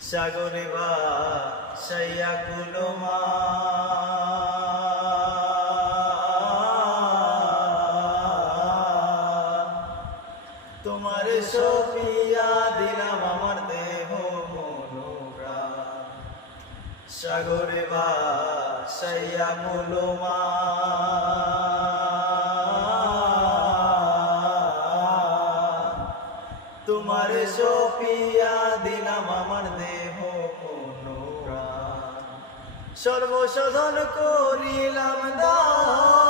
সাগরে ভাসাইয়া কুলমা তোমার সপিয়া দিলাম আমার দেহ মন প্রাণ সাগরে ভাসাইয়া কুলমা তোমার সপিয়া দিলাম আমার দেহ মন প্রাণ সর্বসাধন করিলাম দান